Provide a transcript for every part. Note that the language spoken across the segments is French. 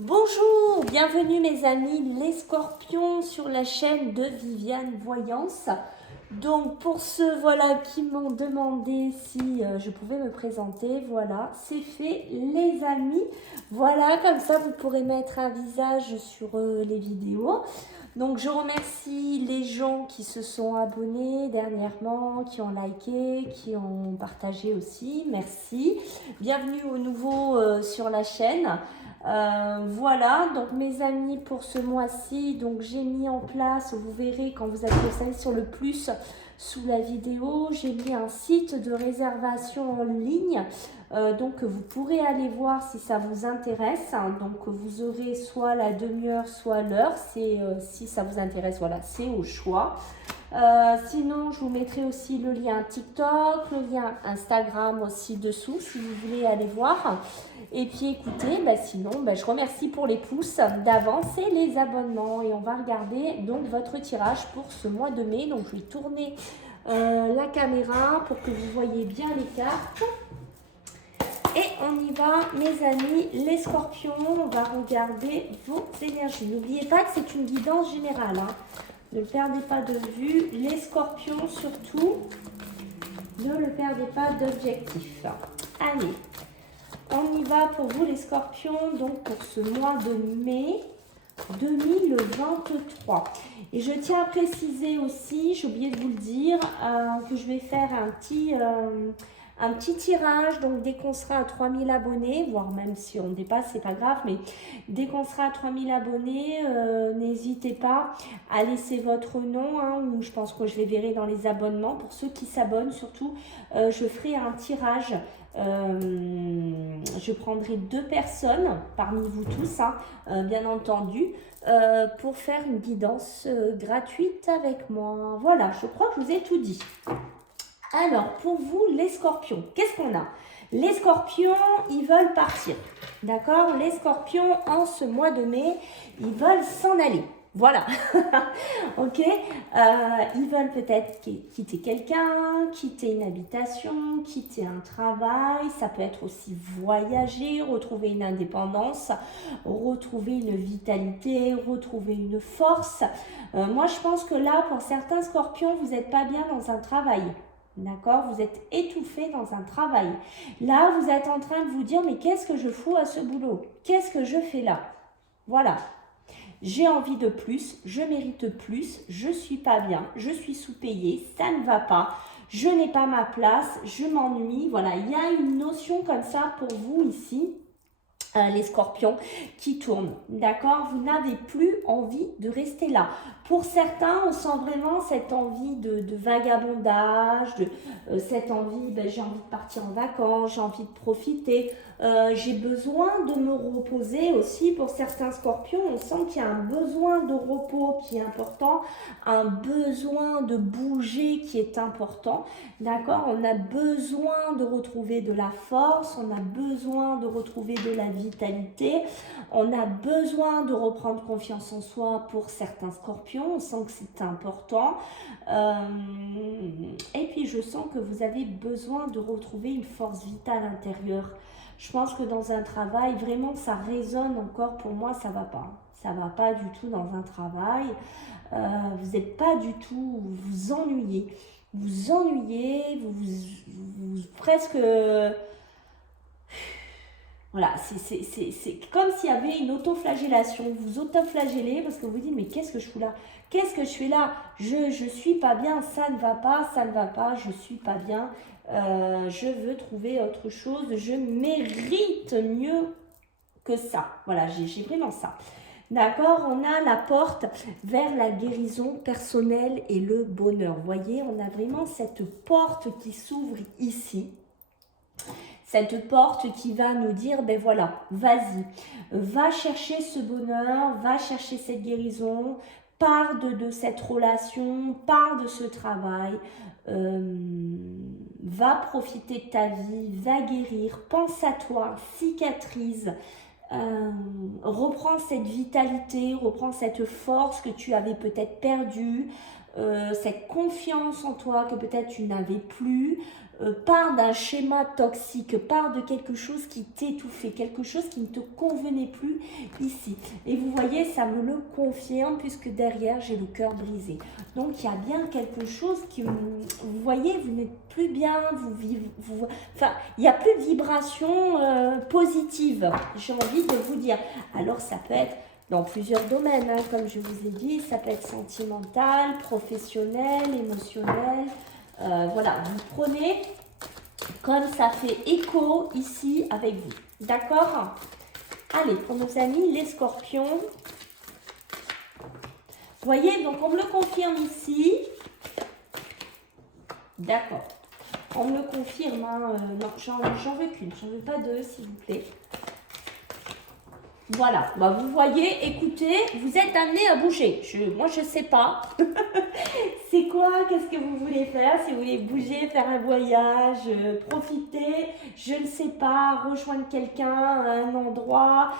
Bonjour, bienvenue mes amis les scorpions sur la chaîne de Viviane Voyance. Donc pour ceux qui m'ont demandé si je pouvais me présenter, voilà, c'est fait les amis. Voilà, comme ça vous pourrez mettre un visage sur les vidéos. Donc je remercie les gens qui se sont abonnés dernièrement, qui ont liké, qui ont partagé aussi, merci. Bienvenue aux nouveaux sur la chaîne. Voilà, donc mes amis, pour ce mois-ci, donc j'ai mis en place, vous verrez quand vous allez sur le plus sous la vidéo, j'ai mis un site de réservation en ligne, donc vous pourrez aller voir si ça vous intéresse. Donc vous aurez soit la demi-heure, soit l'heure, c'est si ça vous intéresse, voilà, c'est au choix. Sinon, je vous mettrai aussi le lien TikTok, le lien Instagram aussi dessous si vous voulez aller voir. Et puis écoutez, sinon, je remercie pour les pouces d'avance et les abonnements. Et on va regarder donc votre tirage pour ce mois de mai. Donc je vais tourner la caméra pour que vous voyez bien les cartes. Et on y va, mes amis, les scorpions. On va regarder vos énergies. N'oubliez pas que c'est une guidance générale, hein. Ne le perdez pas de vue. Les scorpions, surtout, ne le perdez pas d'objectif. Allez, on y va pour vous, les scorpions, donc pour ce mois de mai 2023. Et je tiens à préciser aussi, j'ai oublié de vous le dire, que je vais faire un petit tirage, donc dès qu'on sera à 3000 abonnés, voire même si on dépasse, c'est pas grave, mais dès qu'on sera à 3000 abonnés, n'hésitez pas à laisser votre nom, hein, ou je pense que je les verrai dans les abonnements. Pour ceux qui s'abonnent, surtout, je ferai un tirage. Je prendrai 2 personnes parmi vous tous, hein, bien entendu, pour faire une guidance gratuite avec moi. Voilà, je crois que je vous ai tout dit. Alors, pour vous, les scorpions, qu'est-ce qu'on a? Les scorpions, ils veulent partir. D'accord? Les scorpions, en ce mois de mai, ils veulent s'en aller. Voilà. Ok? Ils veulent peut-être quitter quelqu'un, quitter une habitation, quitter un travail. Ça peut être aussi voyager, retrouver une indépendance, retrouver une vitalité, retrouver une force. Moi, je pense que là, pour certains scorpions, vous n'êtes pas bien dans un travail. D'accord? Vous êtes étouffé dans un travail. Là, vous êtes en train de vous dire, mais qu'est-ce que je fous à ce boulot? Qu'est-ce que je fais là? Voilà. J'ai envie de plus, je mérite plus, je suis pas bien, je suis sous-payée, ça ne va pas, je n'ai pas ma place, je m'ennuie. Voilà, il y a une notion comme ça pour vous ici. Les scorpions qui tournent, d'accord? Vous n'avez plus envie de rester là. Pour certains, on sent vraiment cette envie de vagabondage, cette envie, j'ai envie de partir en vacances, j'ai envie de profiter, j'ai besoin de me reposer aussi. Pour certains scorpions, on sent qu'il y a un besoin de repos qui est important, un besoin de bouger qui est important, d'accord? On a besoin de retrouver de la force, on a besoin de retrouver de la vitalité, on a besoin de reprendre confiance en soi. Pour certains scorpions, on sent que c'est important, et puis je sens que vous avez besoin de retrouver une force vitale intérieure. Je pense que dans un travail, vraiment ça résonne encore. Pour moi, ça va pas du tout dans un travail. Vous n'êtes pas du tout, vous ennuyez, vous presque. Voilà, c'est comme s'il y avait une autoflagellation. Vous autoflagellez parce que vous dites, mais qu'est-ce que je fous là? Qu'est-ce que je fais là? Je suis pas bien, ça ne va pas, je suis pas bien. Je veux trouver autre chose, je mérite mieux que ça. Voilà, j'ai vraiment ça. D'accord? On a la porte vers la guérison personnelle et le bonheur. Vous voyez, on a vraiment cette porte qui s'ouvre ici. Cette porte qui va nous dire, ben voilà, vas-y, va chercher ce bonheur, va chercher cette guérison, pars de cette relation, pars de ce travail, va profiter de ta vie, va guérir, pense à toi, cicatrise, reprends cette vitalité, reprends cette force que tu avais peut-être perdue, cette confiance en toi que peut-être tu n'avais plus. part d'un schéma toxique, part de quelque chose qui t'étouffait, quelque chose qui ne te convenait plus ici. Et vous voyez, ça me le confirme puisque derrière, j'ai le cœur brisé. Donc, il y a bien quelque chose qui, vous voyez, vous n'êtes plus bien, enfin, il n'y a plus de vibration positive, j'ai envie de vous dire. Alors, ça peut être dans plusieurs domaines, hein, comme je vous ai dit, ça peut être sentimental, professionnel, émotionnel. Voilà, vous prenez comme ça fait écho ici avec vous. D'accord? Allez, pour nos amis, les scorpions. Vous voyez, donc on me le confirme ici. D'accord. On me le confirme. Hein, non, j'en veux qu'une. J'en veux pas deux, s'il vous plaît. Voilà, bah, vous voyez, écoutez, vous êtes amené à bouger. Moi, je ne sais pas. C'est quoi? Qu'est-ce que vous voulez faire? Si vous voulez bouger, faire un voyage, profiter, je ne sais pas, rejoindre quelqu'un à un endroit,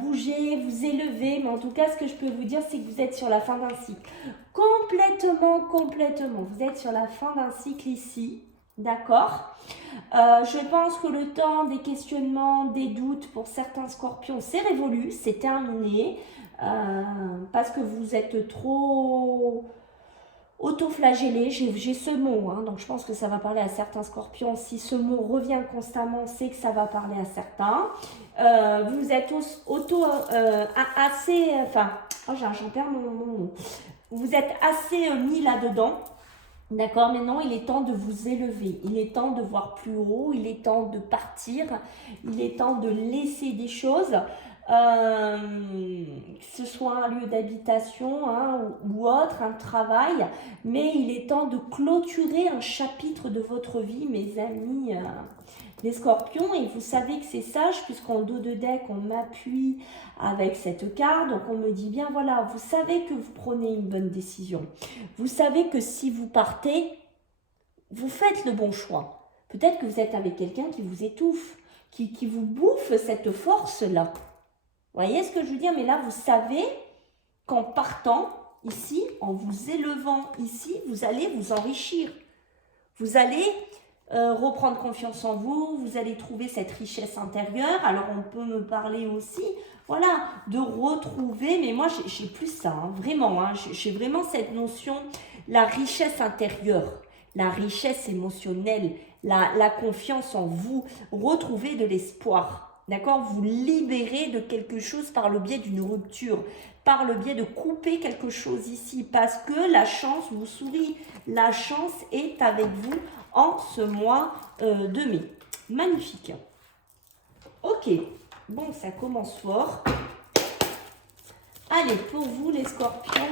bouger, vous élever. Mais en tout cas, ce que je peux vous dire, c'est que vous êtes sur la fin d'un cycle. Complètement. Vous êtes sur la fin d'un cycle ici. D'accord. Je pense que le temps des questionnements, des doutes pour certains scorpions, c'est révolu, c'est terminé. Parce que vous êtes trop auto-flagellé, j'ai ce mot, hein, donc je pense que ça va parler à certains scorpions. Si ce mot revient constamment, c'est que ça va parler à certains. Vous êtes assez, enfin, oh, j'en perds mon mot. Vous êtes assez mis là-dedans. D'accord, maintenant il est temps de vous élever, il est temps de voir plus haut, il est temps de partir, il est temps de laisser des choses, que ce soit un lieu d'habitation hein, ou autre, un travail, mais il est temps de clôturer un chapitre de votre vie, mes amis. Les scorpions, et vous savez que c'est sage puisqu'en dos de deck on m'appuie avec cette carte, donc on me dit bien voilà, vous savez que vous prenez une bonne décision, vous savez que si vous partez, vous faites le bon choix. Peut-être que vous êtes avec quelqu'un qui vous étouffe, qui vous bouffe cette force-là. Vous voyez ce que je veux dire? Mais là, vous savez qu'en partant ici, en vous élevant ici, vous allez vous enrichir. Vous allez reprendre confiance en vous, vous allez trouver cette richesse intérieure. Alors on peut me parler aussi, voilà, de retrouver, mais moi j'ai plus ça, hein, vraiment, hein, j'ai vraiment cette notion, la richesse intérieure, la richesse émotionnelle, la confiance en vous, retrouver de l'espoir, d'accord, vous libérer de quelque chose par le biais d'une rupture, par le biais de couper quelque chose ici, parce que la chance vous sourit, la chance est avec vous en ce mois de mai. Magnifique. Ok, bon, ça commence fort. Allez, pour vous les scorpions,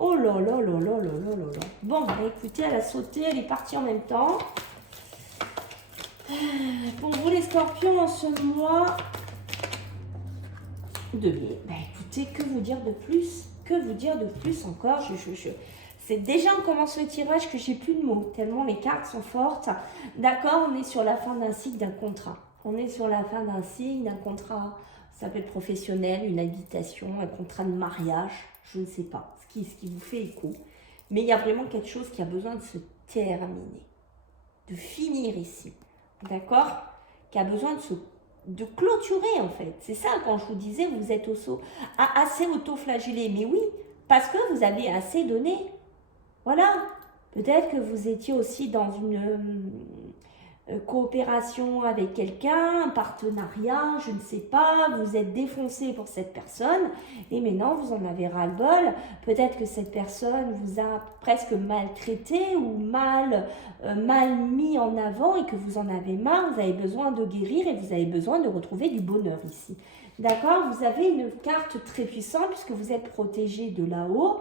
oh là là là là là là là. Bon, bah, écoutez, elle a sauté, elle est partie en même temps. Pour vous les scorpions, en ce mois de mai, bah, écoutez, que vous dire de plus? Que vous dire de plus encore? C'est déjà on commence le tirage que j'ai plus de mots, tellement les cartes sont fortes. D'accord, on est sur la fin d'un cycle, d'un contrat. On est sur la fin d'un cycle, d'un contrat, ça peut être professionnel, une habitation, un contrat de mariage, je ne sais pas, ce qui vous fait écho. Mais il y a vraiment quelque chose qui a besoin de se terminer, de finir ici. D'accord? Qui a besoin de clôturer en fait. C'est ça quand je vous disais, vous êtes assez auto-flagellé. Mais oui, parce que vous avez assez donné. Voilà, peut-être que vous étiez aussi dans une coopération avec quelqu'un, un partenariat, je ne sais pas, vous êtes défoncé pour cette personne et maintenant vous en avez ras-le-bol. Peut-être que cette personne vous a presque maltraité ou mal mis en avant et que vous en avez marre, vous avez besoin de guérir et vous avez besoin de retrouver du bonheur ici. D'accord? Vous avez une carte très puissante puisque vous êtes protégé de là-haut.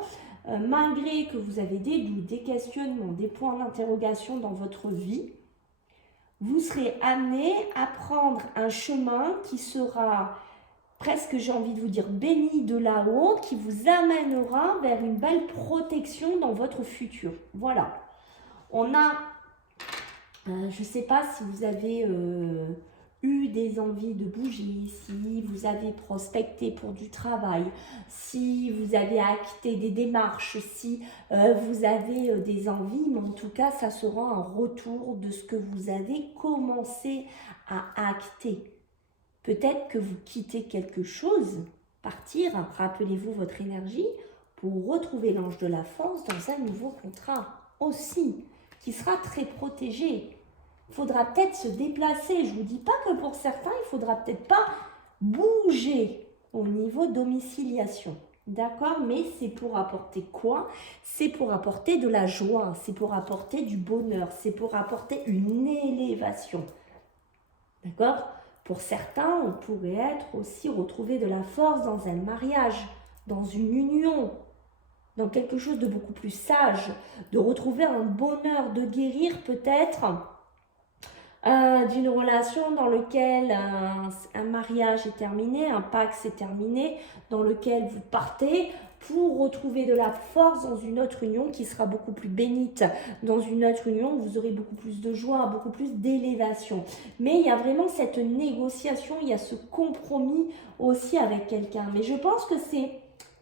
Malgré que vous avez des doutes, des questionnements, des points d'interrogation dans votre vie, vous serez amené à prendre un chemin qui sera presque, j'ai envie de vous dire, béni de là-haut, qui vous amènera vers une belle protection dans votre futur. Voilà. On a, je ne sais pas si vous avez eu des envies de bouger, si vous avez prospecté pour du travail, si vous avez acté des démarches, si vous avez des envies, mais en tout cas, ça sera un retour de ce que vous avez commencé à acter. Peut-être que vous quittez quelque chose, partir, rappelez-vous votre énergie, pour retrouver l'ange de la force dans un nouveau contrat aussi, qui sera très protégé. Il faudra peut-être se déplacer. Je ne vous dis pas que pour certains, il ne faudra peut-être pas bouger au niveau domiciliation. D'accord? Mais c'est pour apporter quoi? C'est pour apporter de la joie, c'est pour apporter du bonheur, c'est pour apporter une élévation. D'accord? Pour certains, on pourrait être aussi retrouver de la force dans un mariage, dans une union, dans quelque chose de beaucoup plus sage, de retrouver un bonheur, de guérir peut-être d'une relation dans laquelle un mariage est terminé, un pacte s'est terminé, dans lequel vous partez pour retrouver de la force dans une autre union qui sera beaucoup plus bénite, dans une autre union où vous aurez beaucoup plus de joie, beaucoup plus d'élévation. Mais il y a vraiment cette négociation, il y a ce compromis aussi avec quelqu'un. Mais je pense que c'est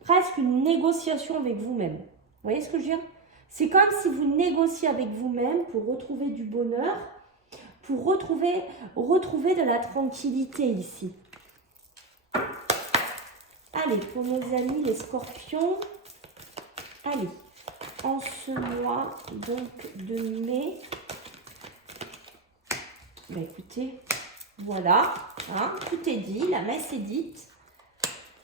presque une négociation avec vous-même. Vous voyez ce que je veux dire? C'est comme si vous négociez avec vous-même pour retrouver du bonheur, pour retrouver de la tranquillité ici. Allez, pour nos amis les scorpions, allez, en ce mois donc de mai, ben écoutez, voilà, hein, tout est dit, la messe est dite.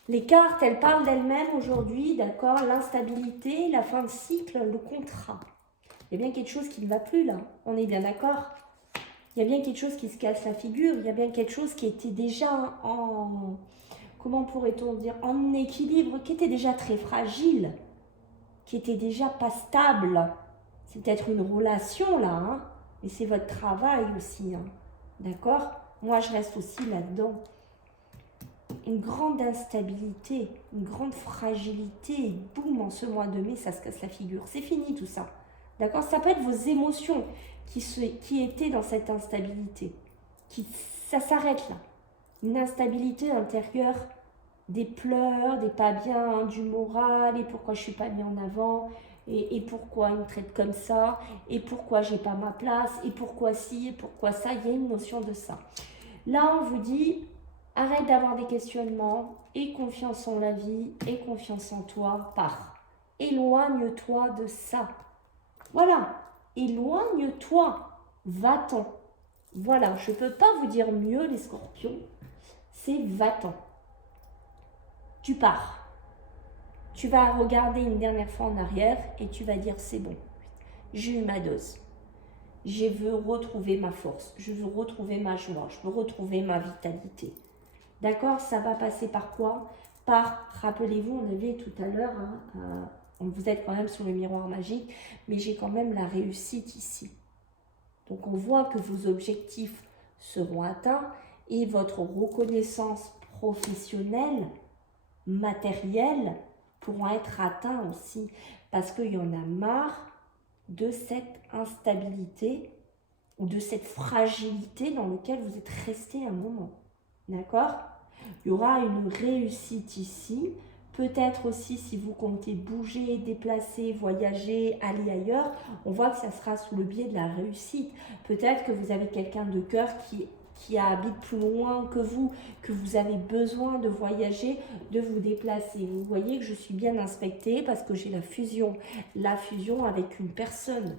Les cartes, elles parlent d'elles-mêmes aujourd'hui, d'accord, l'instabilité, la fin de cycle, le contrat. Il y a bien quelque chose qui ne va plus là, on est bien d'accord? Il y a bien quelque chose qui se casse la figure, il y a bien quelque chose qui était déjà en, comment pourrait-on dire, en équilibre, qui était déjà très fragile, qui était déjà pas stable. C'est peut-être une relation là, hein, mais c'est votre travail aussi, hein, d'accord? Moi, je reste aussi là-dedans. Une grande instabilité, une grande fragilité, et boum, en ce mois de mai, ça se casse la figure. C'est fini tout ça, d'accord? Ça peut être vos émotions qui étaient dans cette instabilité. Ça s'arrête là. Une instabilité intérieure, des pleurs, des pas bien, du moral, et pourquoi je suis pas mis en avant, et pourquoi ils me traitent comme ça, et pourquoi j'ai pas ma place, et pourquoi ci, et pourquoi ça, il y a une notion de ça. Là, on vous dit, arrête d'avoir des questionnements, aie confiance en la vie, aie confiance en toi, pars. Éloigne-toi de ça. Voilà. Éloigne-toi, va-t'en. Voilà, je ne peux pas vous dire mieux les scorpions, c'est va-t'en. Tu pars. Tu vas regarder une dernière fois en arrière et tu vas dire c'est bon, j'ai eu ma dose. Je veux retrouver ma force, je veux retrouver ma joie, je veux retrouver ma vitalité. D'accord? Ça va passer par quoi? Par, rappelez-vous, on avait tout à l'heure, hein, vous êtes quand même sur le miroir magique, mais j'ai quand même la réussite ici. Donc on voit que vos objectifs seront atteints et votre reconnaissance professionnelle, matérielle, pourront être atteints aussi. Parce qu'il y en a marre de cette instabilité ou de cette fragilité dans laquelle vous êtes resté un moment. D'accord? Il y aura une réussite ici. Peut-être aussi si vous comptez bouger, déplacer, voyager, aller ailleurs, on voit que ça sera sous le biais de la réussite. Peut-être que vous avez quelqu'un de cœur qui habite plus loin que vous avez besoin de voyager, de vous déplacer. Vous voyez que je suis bien inspectée parce que j'ai la fusion avec une personne.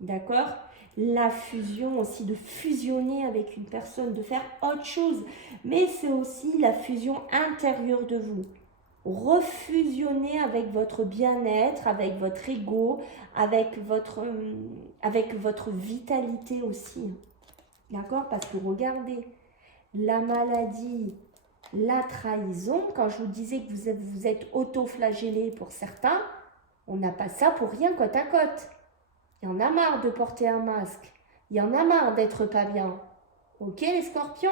D'accord? La fusion aussi, de fusionner avec une personne, de faire autre chose. Mais c'est aussi la fusion intérieure de vous. Refusionner avec votre bien-être, avec votre ego, avec votre vitalité aussi. D'accord? Parce que regardez, la maladie, la trahison, quand je vous disais que vous êtes auto-flagellé pour certains, on n'a pas ça pour rien côte à côte. Il y en a marre de porter un masque. Il y en a marre d'être pas bien. Ok les scorpions?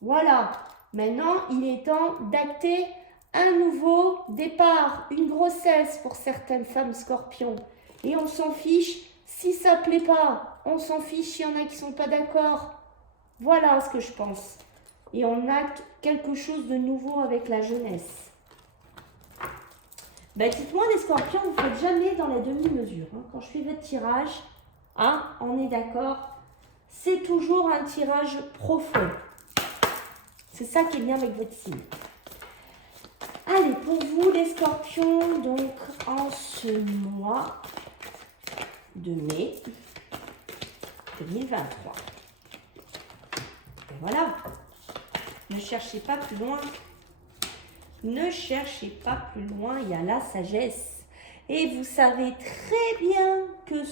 Voilà. Maintenant, il est temps d'acter un nouveau départ, une grossesse pour certaines femmes scorpions. Et on s'en fiche si ça ne plaît pas. On s'en fiche s'il y en a qui ne sont pas d'accord. Voilà ce que je pense. Et on acte quelque chose de nouveau avec la jeunesse. Ben, dites-moi les scorpions, vous ne faites jamais dans la demi-mesure. Hein. Quand je fais votre tirage, hein, on est d'accord, c'est toujours un tirage profond. C'est ça qui est bien avec votre signe. Allez, pour vous les scorpions, donc en ce mois de mai 2023. Et voilà. Ne cherchez pas plus loin. Ne cherchez pas plus loin, il y a la sagesse. Et vous savez très bien que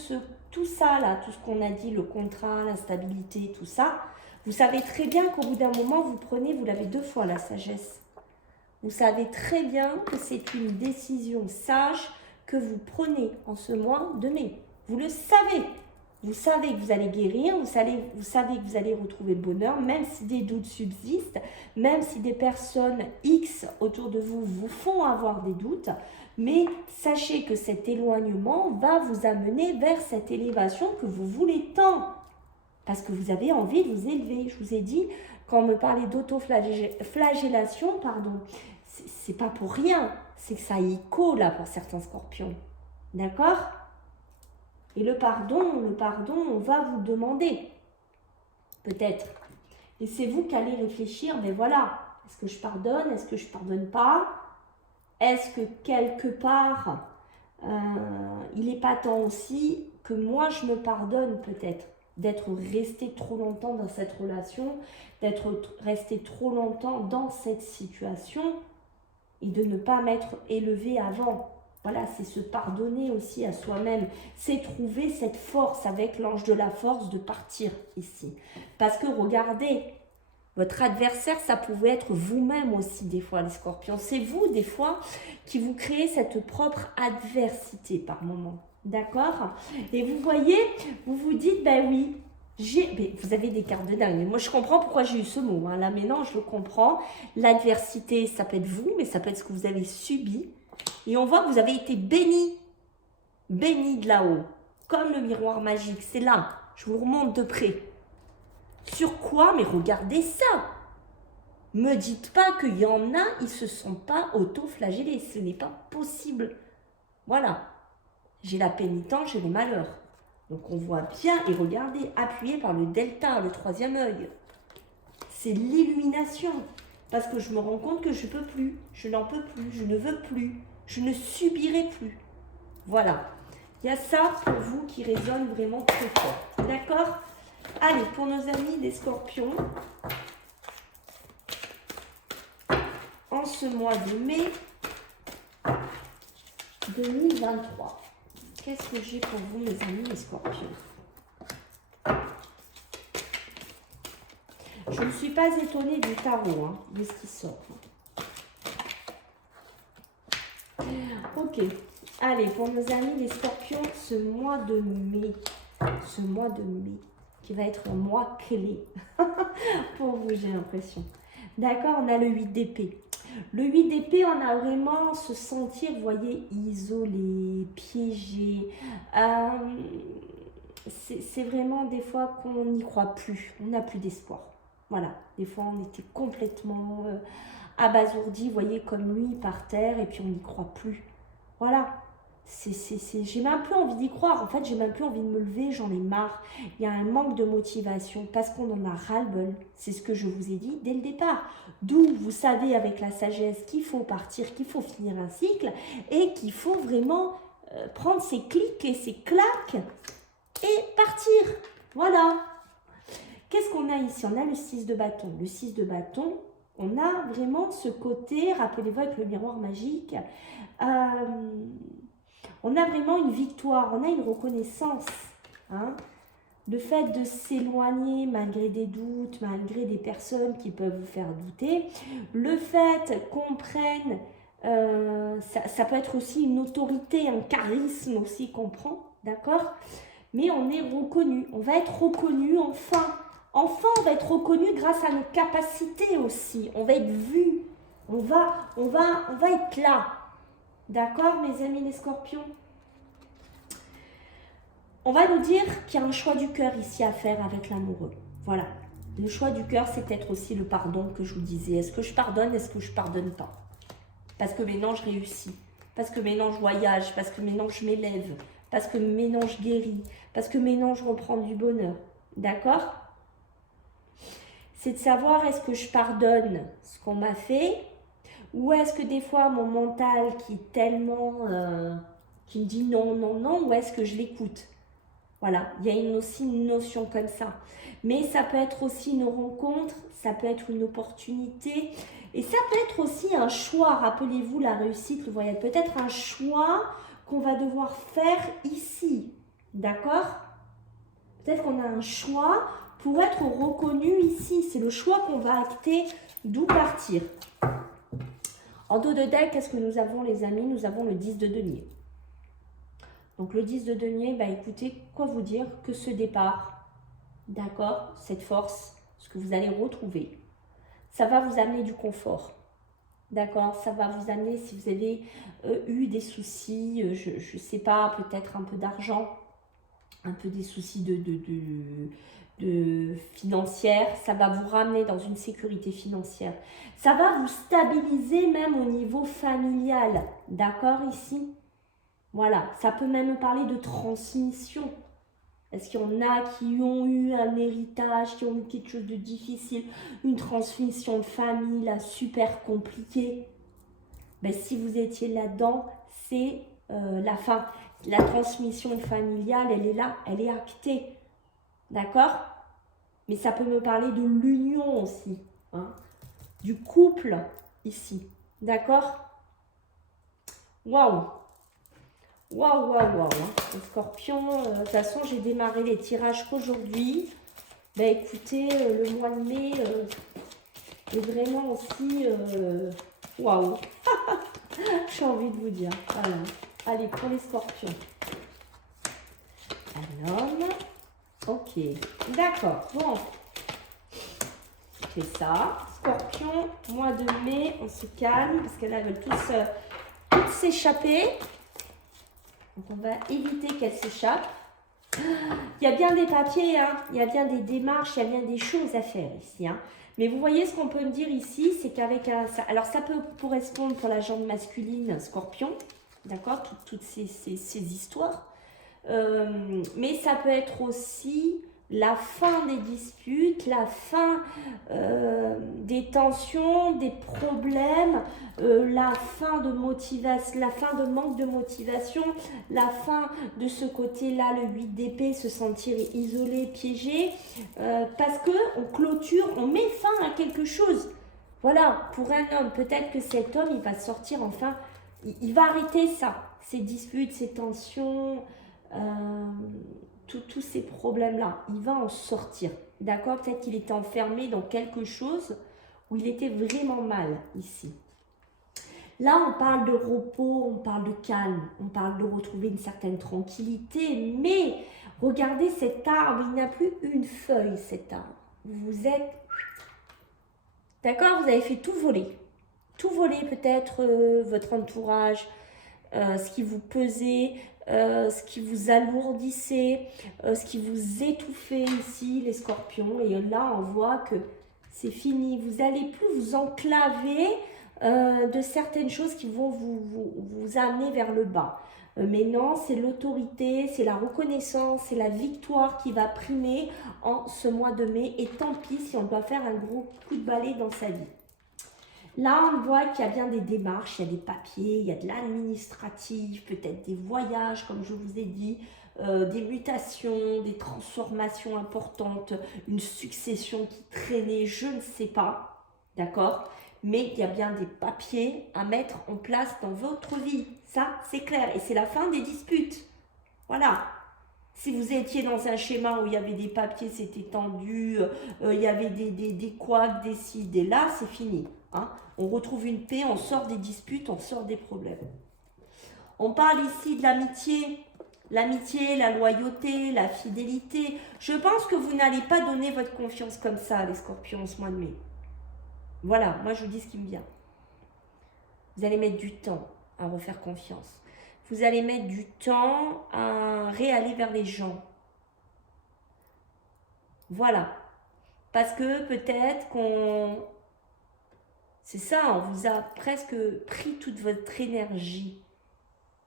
tout ça, là, tout ce qu'on a dit, le contrat, la stabilité, tout ça, vous savez très bien qu'au bout d'un moment, vous l'avez 2 fois, la sagesse. Vous savez très bien que c'est une décision sage que vous prenez en ce mois de mai. Vous le savez. Vous savez que vous allez guérir, vous savez que vous allez retrouver le bonheur, même si des doutes subsistent, même si des personnes X autour de vous vous font avoir des doutes. Mais sachez que cet éloignement va vous amener vers cette élévation que vous voulez tant. Parce que vous avez envie de vous élever. Je vous ai dit, quand on me parlait d'autoflagellation, pardon, c'est pas pour rien. C'est que ça y colle là pour certains scorpions. D'accord ? Et le pardon, on va vous le demander. Peut-être. Et c'est vous qui allez réfléchir, mais voilà. Est-ce que je pardonne? Est-ce que je ne pardonne pas? Est-ce que quelque part, il n'est pas temps aussi que moi je me pardonne peut-être d'être resté trop longtemps dans cette relation, d'être resté trop longtemps dans cette situation et de ne pas m'être élevé avant. Voilà, c'est se pardonner aussi à soi-même. C'est trouver cette force avec l'ange de la force de partir ici. Parce que regardez, votre adversaire, ça pouvait être vous-même aussi des fois, les scorpions. C'est vous, des fois, qui vous créez cette propre adversité par moment. D'accord? Et vous voyez, vous vous dites, ben oui, mais vous avez des cartes de dingue. Mais moi, je comprends pourquoi j'ai eu ce mot. Hein. Là, maintenant, je le comprends. L'adversité, ça peut être vous, mais ça peut être ce que vous avez subi. Et on voit que vous avez été béni de là-haut, comme le miroir magique. C'est là, je vous remonte de près. Sur quoi? Mais regardez ça. Me dites pas qu'il y en a, ils ne se sont pas auto-flagellés. Ce n'est pas possible. Voilà. J'ai la pénitence, j'ai les malheurs. Donc on voit bien, et regardez, appuyé par le delta, le 3e œil. C'est l'illumination. Parce que je me rends compte que je ne peux plus, je n'en peux plus, je ne veux plus, je ne subirai plus. Voilà. Il y a ça pour vous qui résonne vraiment très fort. D'accord? Allez, pour nos amis les scorpions, en ce mois de mai 2023, qu'est-ce que j'ai pour vous, mes amis les scorpions? Je ne suis pas étonnée du tarot, hein, de ce qui sort. Ok. Allez, pour nos amis les scorpions, ce mois de mai, qui va être un mois clé pour vous, j'ai l'impression. D'accord, on a le 8 d'épée. Le 8 d'épée, on a vraiment se sentir, vous voyez, isolé, piégé. C'est vraiment des fois qu'on n'y croit plus, on n'a plus d'espoir. Voilà, des fois on était complètement abasourdi, vous voyez, comme lui par terre, et puis on n'y croit plus. Voilà, j'ai même plus envie d'y croire. En fait, j'ai même plus envie de me lever, j'en ai marre. Il y a un manque de motivation parce qu'on en a ras-le-bol. C'est ce que je vous ai dit dès le départ. D'où vous savez avec la sagesse qu'il faut partir, qu'il faut finir un cycle et qu'il faut vraiment prendre ses clics et ses claques et partir. Voilà. Qu'est-ce qu'on a ici? On a le 6 de bâton. Le 6 de bâton, on a vraiment ce côté, rappelez-vous avec le miroir magique, on a vraiment une victoire, on a une reconnaissance. Hein? Le fait de s'éloigner malgré des doutes, malgré des personnes qui peuvent vous faire douter, le fait qu'on prenne, ça peut être aussi une autorité, un charisme aussi qu'on prend, d'accord? Mais on est reconnu, on va être reconnu enfin. Enfin, on va être reconnu grâce à nos capacités aussi. On va être vu. On va être là. D'accord, mes amis les scorpions? On va nous dire qu'il y a un choix du cœur ici à faire avec l'amoureux. Voilà. Le choix du cœur, c'est peut-être aussi le pardon que je vous disais. Est-ce que je pardonne? Est-ce que je pardonne pas? Parce que maintenant je réussis, parce que maintenant je voyage, parce que maintenant je m'élève, parce que maintenant je guéris, parce que maintenant je reprends du bonheur. D'accord? C'est de savoir, est-ce que je pardonne ce qu'on m'a fait, ou est-ce que des fois mon mental qui est tellement, qui me dit non, non, non, ou est-ce que je l'écoute? Voilà, il y a aussi une notion comme ça. Mais ça peut être aussi une rencontre, ça peut être une opportunité, et ça peut être aussi un choix. Rappelez-vous la réussite, le voyage, peut-être un choix qu'on va devoir faire ici. D'accord? Peut-être qu'on a un choix pour être reconnu ici. C'est le choix qu'on va acter d'où partir. En dos de deck, qu'est-ce que nous avons les amis? Nous avons le 10 de denier. Donc le 10 de denier, bah écoutez, quoi vous dire que ce départ, d'accord, cette force, ce que vous allez retrouver, ça va vous amener du confort, d'accord, ça va vous amener, si vous avez eu des soucis, je ne sais pas, peut-être un peu d'argent, un peu des soucis de financière, ça va vous ramener dans une sécurité financière. Ça va vous stabiliser même au niveau familial, d'accord ici? Voilà, ça peut même parler de transmission. Est-ce qu'il y en a qui ont eu un héritage, qui ont eu quelque chose de difficile, une transmission de famille, là, super compliquée? Ben, si vous étiez là-dedans, c'est la fin. La transmission familiale, elle est là, elle est actée. D'accord? Mais ça peut me parler de l'union aussi, hein, du couple ici. D'accord? Waouh! Waouh, waouh, waouh. Le scorpion, de toute façon, j'ai démarré les tirages qu'aujourd'hui. Ben écoutez, le mois de mai est vraiment aussi... waouh. J'ai envie de vous dire. Voilà. Allez, pour les scorpions. Un homme. Ok. D'accord. Bon. Je fais ça. Scorpion, mois de mai, on se calme parce que là, elles veulent tous s'échapper. Donc, on va éviter qu'elles s'échappent. Il y a bien des papiers, hein, il y a bien des démarches, il y a bien des choses à faire ici. Hein. Mais vous voyez, ce qu'on peut me dire ici, c'est qu'avec un... Alors, ça peut correspondre pour la jambe masculine, scorpion, d'accord, toutes ces histoires. Mais ça peut être aussi la fin des disputes, la fin des tensions, des problèmes, la fin de motivation, la fin de manque de motivation, la fin de ce côté-là, le 8 d'épée, se sentir isolé, piégé, parce que on clôture, on met fin à quelque chose. Voilà, pour un homme, peut-être que cet homme, il va sortir enfin, il va arrêter ça, ces disputes, ces tensions, tous ces problèmes-là, il va en sortir. D'accord? Peut-être qu'il était enfermé dans quelque chose où il était vraiment mal ici. Là, on parle de repos, on parle de calme, on parle de retrouver une certaine tranquillité, mais regardez cet arbre, il n'a plus une feuille, cet arbre. Vous êtes... D'accord? Vous avez fait tout voler. Tout voler peut-être votre entourage, ce qui vous pesait, ce qui vous alourdissait, ce qui vous étouffait ici, les scorpions. Et là, on voit que c'est fini. Vous n'allez plus vous enclaver de certaines choses qui vont vous amener vers le bas. Mais non, c'est l'autorité, c'est la reconnaissance, c'est la victoire qui va primer en ce mois de mai. Et tant pis si on doit faire un gros coup de balai dans sa vie. Là, on voit qu'il y a bien des démarches, il y a des papiers, il y a de l'administratif, peut-être des voyages, comme je vous ai dit, des mutations, des transformations importantes, une succession qui traînait, je ne sais pas, d'accord? Mais il y a bien des papiers à mettre en place dans votre vie, ça c'est clair, et c'est la fin des disputes, voilà. Si vous étiez dans un schéma où il y avait des papiers, c'était tendu, il y avait des couacs, des ci, des là, c'est fini. Hein. On retrouve une paix, on sort des disputes, on sort des problèmes. On parle ici de l'amitié, la loyauté, la fidélité. Je pense que vous n'allez pas donner votre confiance comme ça, les scorpions, ce mois de mai. Voilà, moi je vous dis ce qui me vient. Vous allez mettre du temps à refaire confiance. Vous allez mettre du temps à réaller vers les gens. Voilà. Parce que peut-être qu'on... C'est ça, on vous a presque pris toute votre énergie.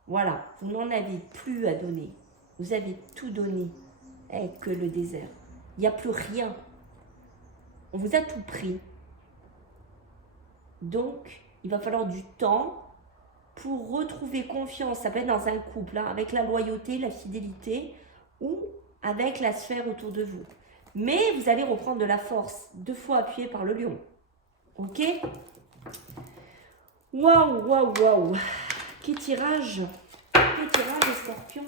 Voilà, vous n'en avez plus à donner. Vous avez tout donné avec que le désert. Il n'y a plus rien. On vous a tout pris. Donc, il va falloir du temps pour retrouver confiance. Ça peut être dans un couple, hein, avec la loyauté, la fidélité ou avec la sphère autour de vous. Mais vous allez reprendre de la force, 2 fois appuyé par le lion. Ok? Waouh, waouh, waouh. Quel tirage les scorpions.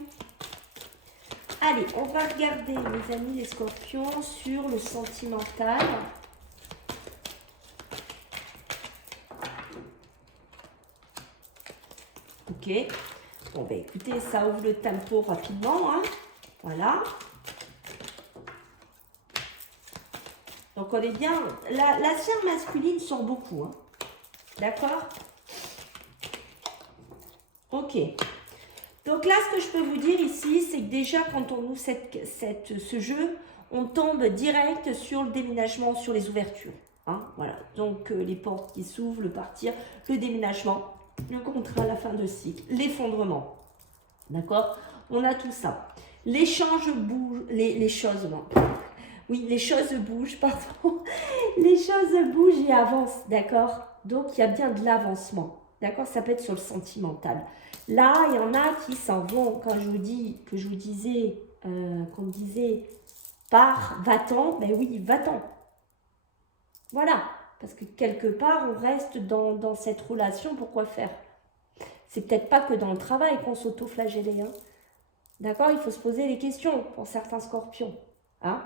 Allez, on va regarder, mes amis les scorpions, sur le sentimental. Ok. Bon, ben écoutez, ça ouvre le tempo rapidement. Hein. Voilà. Donc, on est bien. La sphère masculine sort beaucoup. Hein. D'accord? Ok. Donc là, ce que je peux vous dire ici, c'est que déjà, quand on ouvre ce jeu, on tombe direct sur le déménagement, sur les ouvertures. Hein, voilà. Donc, les portes qui s'ouvrent, le partir, le déménagement, le contrat, la fin de cycle, l'effondrement. D'accord? On a tout ça. L'échange bouge, les choses, non. Oui, les choses bougent, pardon. Les choses bougent et avancent, d'accord? Donc, il y a bien de l'avancement. D'accord? Ça peut être sur le sentimental. Là, il y en a qui s'en vont. Quand je vous dis, que je vous disais, qu'on me disait, pars, va-t'en, ben oui, va-t'en. Voilà. Parce que quelque part, on reste dans cette relation, pourquoi faire? C'est peut-être pas que dans le travail qu'on s'auto-flagelle. Hein. D'accord? Il faut se poser les questions pour certains scorpions. Hein?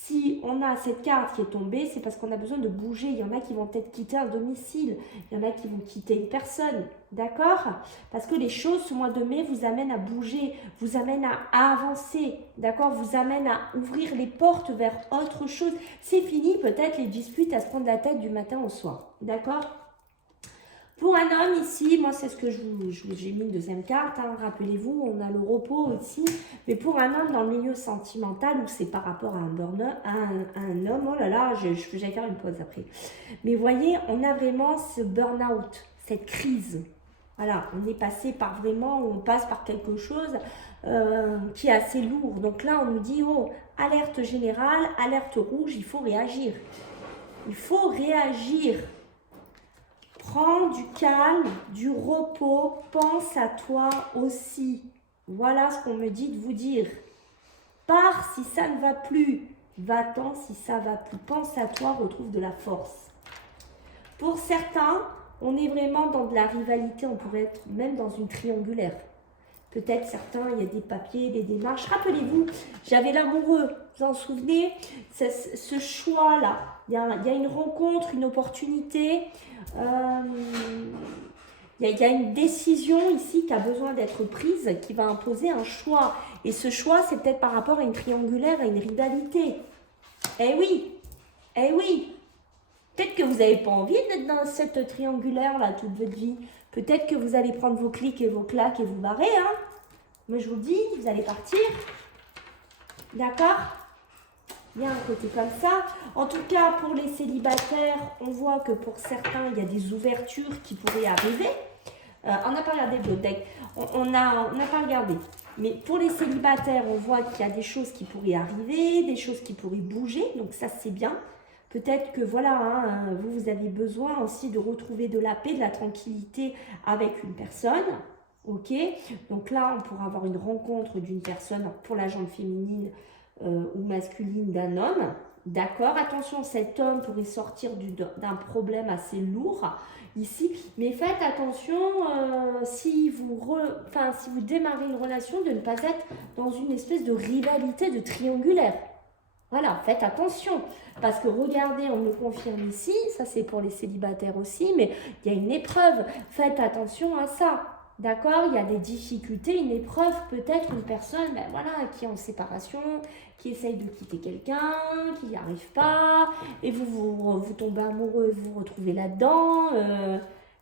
Si on a cette carte qui est tombée, c'est parce qu'on a besoin de bouger. Il y en a qui vont peut-être quitter un domicile. Il y en a qui vont quitter une personne. D'accord? Parce que les choses, ce mois de mai, vous amènent à bouger, vous amènent à avancer. D'accord? Vous amènent à ouvrir les portes vers autre chose. C'est fini peut-être les disputes à se prendre la tête du matin au soir. D'accord? Pour un homme ici, moi c'est ce que j'ai mis une deuxième carte, hein, rappelez-vous, on a le repos ici, mais pour un homme dans le milieu sentimental, ou c'est par rapport à un homme, oh là là, j'allais faire une pause après. Mais voyez, on a vraiment ce burn-out, cette crise. Voilà, on est passé par vraiment, on passe par quelque chose qui est assez lourd. Donc là, on nous dit, oh, alerte générale, alerte rouge, il faut réagir. Il faut réagir. Prends du calme, du repos, pense à toi aussi. Voilà ce qu'on me dit de vous dire. Pars si ça ne va plus. Va-t'en si ça va plus. Pense à toi, retrouve de la force. Pour certains, on est vraiment dans de la rivalité. On pourrait être même dans une triangulaire. Peut-être certains, il y a des papiers, des démarches. Rappelez-vous, j'avais l'amoureux. Vous en souvenez? Ce choix-là. Il y a une rencontre, une opportunité. Il y a une décision ici qui a besoin d'être prise, qui va imposer un choix. Et ce choix, c'est peut-être par rapport à une triangulaire, à une rivalité. Eh oui, eh oui. Peut-être que vous n'avez pas envie d'être dans cette triangulaire-là toute votre vie. Peut-être que vous allez prendre vos clics et vos claques et vous barrer. Hein. Mais je vous dis, vous allez partir. D'accord? Il y a un côté comme ça. En tout cas, pour les célibataires, on voit que pour certains, il y a des ouvertures qui pourraient arriver. On n'a pas regardé le deck. On n'a pas regardé. Mais pour les célibataires, on voit qu'il y a des choses qui pourraient arriver, des choses qui pourraient bouger. Donc ça, c'est bien. Peut-être que voilà, hein, vous avez besoin aussi de retrouver de la paix, de la tranquillité avec une personne. Ok? Donc là, on pourra avoir une rencontre d'une personne pour la jante féminine ou masculine d'un homme. D'accord? Attention, cet homme pourrait sortir d'un problème assez lourd ici. Mais faites attention si vous démarrez une relation de ne pas être dans une espèce de rivalité de triangulaire. Voilà, faites attention. Parce que regardez, on me confirme ici, ça c'est pour les célibataires aussi, mais il y a une épreuve. Faites attention à ça. D'accord? Il y a des difficultés, une épreuve, peut-être une personne qui est en séparation, qui essaye de quitter quelqu'un, qui n'y arrive pas, et vous tombez amoureux, vous vous retrouvez là-dedans.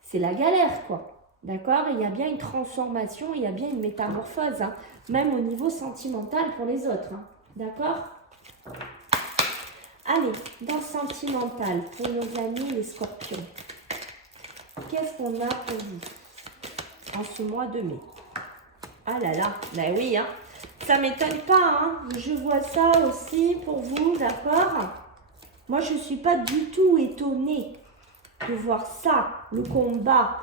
C'est la galère, quoi. D'accord? Il y a bien une transformation, il y a bien une métamorphose, hein, même au niveau sentimental pour les autres. Hein. D'accord? Allez, dans le sentimental, pour nos amis les scorpions, qu'est-ce qu'on a pour vous en ce mois de mai? Ah là là, ben oui, hein, ça m'étonne pas, hein, je vois ça aussi pour vous, d'accord? Moi, je ne suis pas du tout étonnée de voir ça, le combat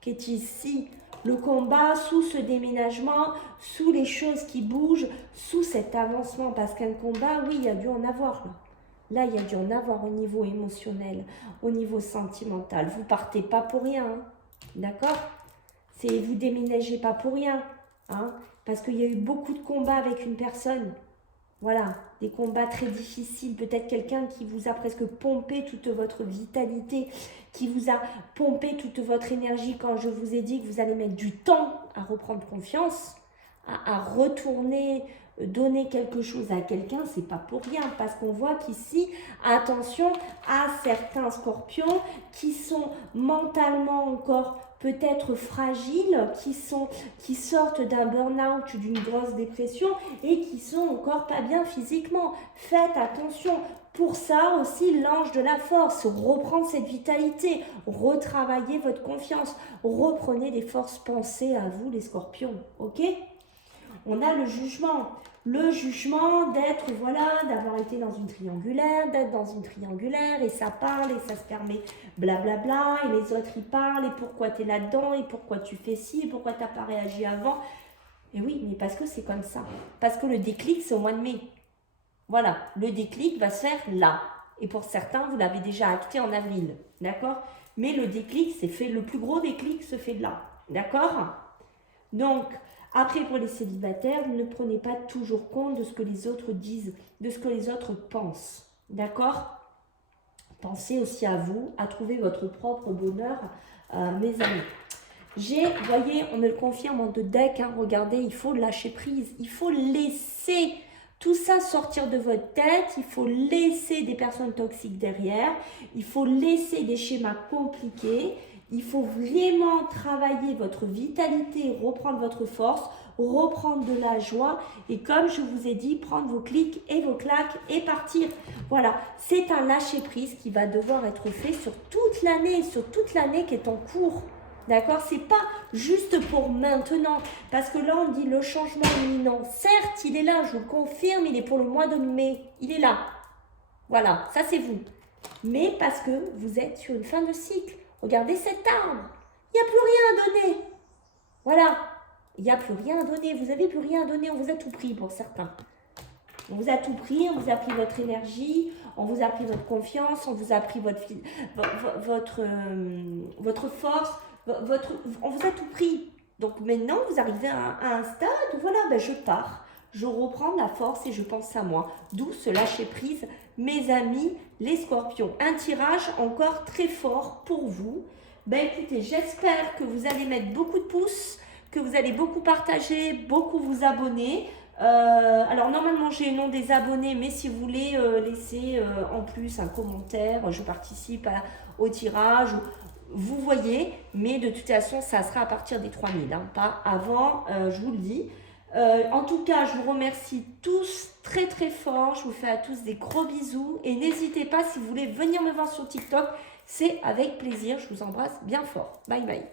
qui est ici, le combat sous ce déménagement, sous les choses qui bougent, sous cet avancement. Parce qu'un combat, oui, il y a dû en avoir là. Là, il y a dû en avoir au niveau émotionnel, au niveau sentimental. Vous partez pas pour rien, hein, d'accord? Vous déménagez pas pour rien, hein, parce qu'il y a eu beaucoup de combats avec une personne. Voilà, des combats très difficiles, peut-être quelqu'un qui vous a presque pompé toute votre vitalité, qui vous a pompé toute votre énergie quand je vous ai dit que vous allez mettre du temps à reprendre confiance, à retourner, donner quelque chose à quelqu'un, c'est pas pour rien, parce qu'on voit qu'ici, attention à certains scorpions qui sont mentalement encore peut-être fragiles, qui sortent d'un burn-out ou d'une grosse dépression et qui sont encore pas bien physiquement. Faites attention. Pour ça aussi, l'ange de la force, reprendre cette vitalité, retravailler votre confiance, reprenez des forces, pensez à vous les scorpions, ok? On a le jugement d'être, voilà, d'avoir été dans une triangulaire, d'être dans une triangulaire, et ça parle, et ça se permet blablabla, et les autres, ils parlent, et pourquoi tu es là-dedans, et pourquoi tu fais ci, et pourquoi tu n'as pas réagi avant. Et oui, mais parce que c'est comme ça. Parce que le déclic, c'est au mois de mai. Voilà, le déclic va se faire là. Et pour certains, vous l'avez déjà acté en avril, d'accord? Mais le déclic, c'est fait, le plus gros déclic se fait là, d'accord? Donc, après, pour les célibataires, ne prenez pas toujours compte de ce que les autres disent, de ce que les autres pensent. D'accord? Pensez aussi à vous, à trouver votre propre bonheur, mes amis. Voyez, on me le confirme en deux decks, hein, regardez, il faut lâcher prise, il faut laisser tout ça sortir de votre tête, il faut laisser des personnes toxiques derrière, il faut laisser des schémas compliqués. Il faut vraiment travailler votre vitalité, reprendre votre force, reprendre de la joie et comme je vous ai dit, prendre vos clics et vos claques et partir. Voilà, c'est un lâcher-prise qui va devoir être fait sur toute l'année qui est en cours. D'accord? C'est pas juste pour maintenant. Parce que là, on dit le changement imminent. Certes, il est là, je vous le confirme, il est pour le mois de mai. Il est là. Voilà, ça c'est vous. Mais parce que vous êtes sur une fin de cycle. Regardez cet arbre. Il n'y a plus rien à donner. Voilà. Il n'y a plus rien à donner. Vous n'avez plus rien à donner. On vous a tout pris pour certains. On vous a tout pris. On vous a pris votre énergie. On vous a pris votre confiance. On vous a pris votre force. On vous a tout pris. Donc maintenant, vous arrivez à un stade où voilà, ben je pars. Je reprends la force et je pense à moi. D'où ce lâcher prise, mes amis, les scorpions. Un tirage encore très fort pour vous. Ben écoutez, j'espère que vous allez mettre beaucoup de pouces, que vous allez beaucoup partager, beaucoup vous abonner. Alors normalement j'ai le nom des abonnés, mais si vous voulez laisser en plus un commentaire, je participe au tirage. Vous voyez, mais de toute façon, ça sera à partir des 3000, hein, pas avant, je vous le dis. En tout cas, je vous remercie tous très très fort. Je vous fais à tous des gros bisous. Et n'hésitez pas, si vous voulez venir me voir sur TikTok, c'est avec plaisir. Je vous embrasse bien fort. Bye bye.